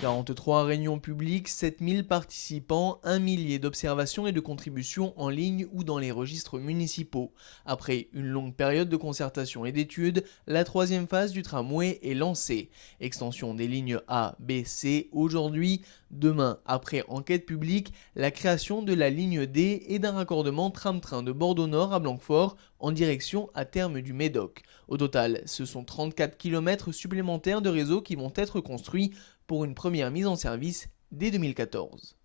43 réunions publiques, 7000 participants, 1 millier d'observations et de contributions en ligne ou dans les registres municipaux. Après une longue période de concertation et d'études, la troisième phase du tramway est lancée. Extension des lignes A, B, C aujourd'hui. Demain, après enquête publique, la création de la ligne D et d'un raccordement tram-train de Bordeaux-Nord à Blanquefort en direction à terme du Médoc. Au total, ce sont 34 km supplémentaires de réseau qui vont être construits pour une première mise en service dès 2014.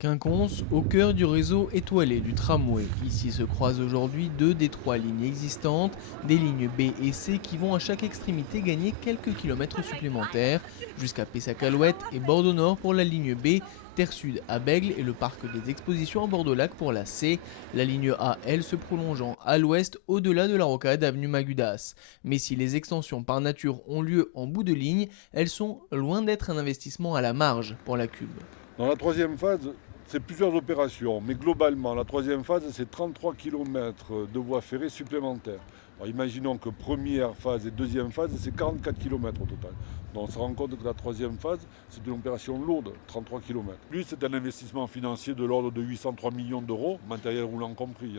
Quinconce, au cœur du réseau étoilé du tramway. Ici se croisent aujourd'hui 2 des 3 lignes existantes, des lignes B et C qui vont à chaque extrémité gagner quelques kilomètres supplémentaires, jusqu'à Pessac-Alouette et Bordeaux-Nord pour la ligne B, Terre Sud à Bègles et le parc des expositions à Bordeaux-Lac pour la C, la ligne A, elle, se prolongeant à l'ouest au-delà de la rocade avenue Magudas. Mais si les extensions par nature ont lieu en bout de ligne, elles sont loin d'être un investissement à la marge pour la Cube. Dans la troisième phase, c'est plusieurs opérations, mais globalement, la troisième phase, c'est 33 km de voies ferrées supplémentaires. Alors, imaginons que première phase et deuxième phase, c'est 44 km au total. Donc on se rend compte que la troisième phase, c'est une opération lourde, 33 km. Plus, c'est un investissement financier de l'ordre de 803 millions d'euros, matériel roulant compris,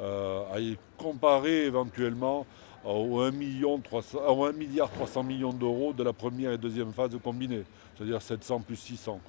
à y comparer éventuellement aux 1,3 milliard d'euros de la première et deuxième phase combinée, c'est-à-dire 700 plus 600.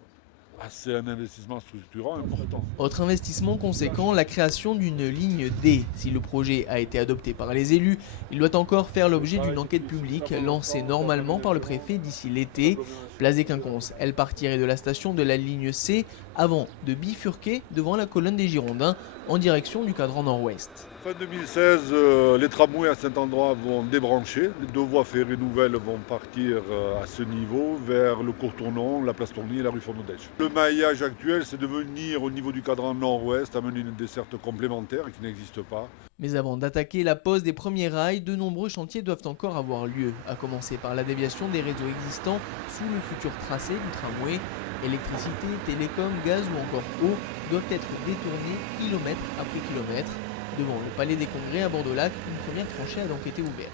C'est un investissement structurant important. Autre investissement conséquent, la création d'une ligne D. Si le projet a été adopté par les élus, il doit encore faire l'objet d'une enquête publique lancée normalement par le préfet d'ici l'été. Place des Quinconces, elle partirait de la station de la ligne C avant de bifurquer devant la colonne des Girondins en direction du cadran nord-ouest. Fin 2016, les tramways à cet endroit vont débrancher. Les 2 voies ferrées nouvelles vont partir à ce niveau vers le cours Tournon, la place Tourny et la rue Fournodèche. Le maillage actuel, c'est de venir au niveau du cadran nord-ouest, amener une desserte complémentaire qui n'existe pas. Mais avant d'attaquer la pose des premiers rails, de nombreux chantiers doivent encore avoir lieu, à commencer par la déviation des réseaux existants sous le futur tracé du tramway. Électricité, télécom, gaz ou encore eau doivent être détournés kilomètre après kilomètre. Devant le Palais des Congrès à Bordeaux-Lac, une première tranchée a donc été ouverte.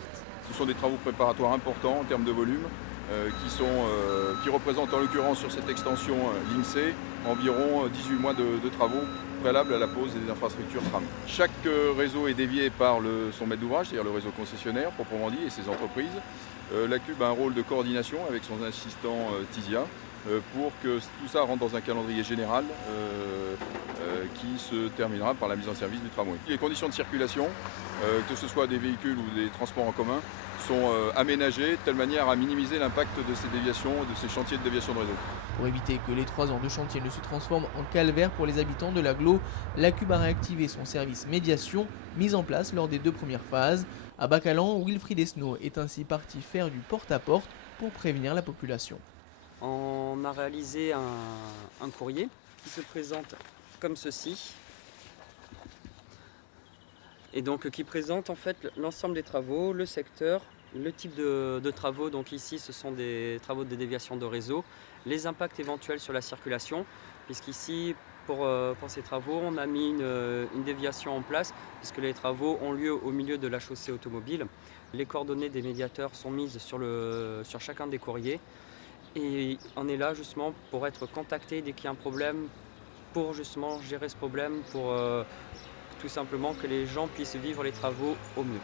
Ce sont des travaux préparatoires importants en termes de volume, qui représentent en l'occurrence sur cette extension ligne C environ 18 mois de travaux préalables à la pose des infrastructures tram. Chaque réseau est dévié par son maître d'ouvrage, c'est-à-dire le réseau concessionnaire proprement dit et ses entreprises. La Cube a un rôle de coordination avec son assistant TISIA pour que tout ça rentre dans un calendrier général qui se terminera par la mise en service du tramway. Les conditions de circulation, que ce soit des véhicules ou des transports en commun, sont aménagées de telle manière à minimiser l'impact de ces déviations, de ces chantiers de déviation de réseau. Pour éviter que les 3 ans de chantier ne se transforment en calvaire pour les habitants de l'agglo, la Cube a réactivé son service médiation mis en place lors des 2 premières phases. À Bacalan, Wilfried Esnault est ainsi parti faire du porte-à-porte pour prévenir la population. On a réalisé un courrier qui se présente comme ceci et donc qui présente en fait l'ensemble des travaux, le secteur, le type de travaux. Donc ici ce sont des travaux de déviation de réseau, les impacts éventuels sur la circulation, puisqu'ici pour ces travaux on a mis une déviation en place puisque les travaux ont lieu au milieu de la chaussée automobile. Les coordonnées des médiateurs sont mises sur chacun des courriers. Et on est là justement pour être contacté dès qu'il y a un problème, pour justement gérer ce problème, pour tout simplement que les gens puissent vivre les travaux au mieux.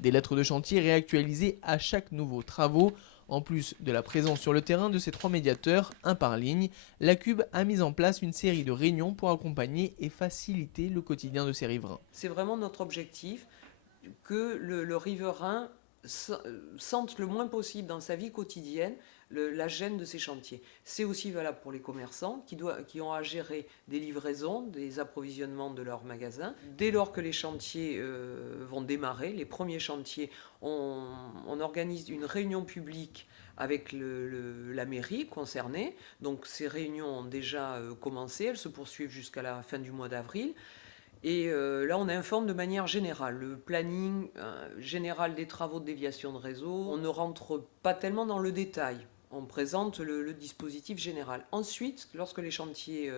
Des lettres de chantier réactualisées à chaque nouveau travaux. En plus de la présence sur le terrain de ces 3 médiateurs, un par ligne, la Cube a mis en place une série de réunions pour accompagner et faciliter le quotidien de ces riverains. C'est vraiment notre objectif que le riverain sente le moins possible dans sa vie quotidienne la gêne de ces chantiers. C'est aussi valable pour les commerçants qui ont à gérer des livraisons, des approvisionnements de leurs magasins. Dès lors que les chantiers vont démarrer, les premiers chantiers, on organise une réunion publique avec la mairie concernée. Donc ces réunions ont déjà commencé, elles se poursuivent jusqu'à la fin du mois d'avril. Et là, on informe de manière générale. Le planning général des travaux de déviation de réseau, on ne rentre pas tellement dans le détail. On présente le dispositif général. Ensuite, lorsque les chantiers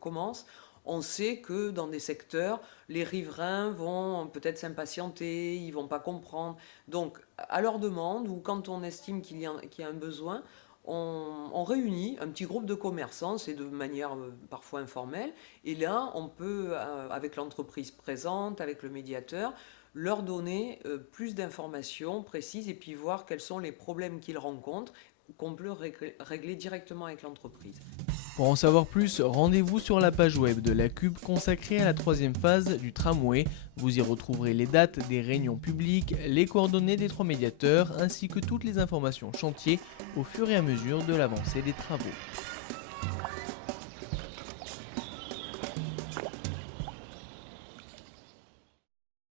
commencent, on sait que dans des secteurs, les riverains vont peut-être s'impatienter, ils ne vont pas comprendre. Donc, à leur demande, ou quand on estime qu'il y a un besoin, on réunit un petit groupe de commerçants, c'est de manière parfois informelle, et là, on peut, avec l'entreprise présente, avec le médiateur, leur donner plus d'informations précises et puis voir quels sont les problèmes qu'ils rencontrent, qu'on peut régler directement avec l'entreprise. Pour en savoir plus, rendez-vous sur la page web de la CUB consacrée à la troisième phase du tramway. Vous y retrouverez les dates des réunions publiques, les coordonnées des 3 médiateurs ainsi que toutes les informations chantier au fur et à mesure de l'avancée des travaux.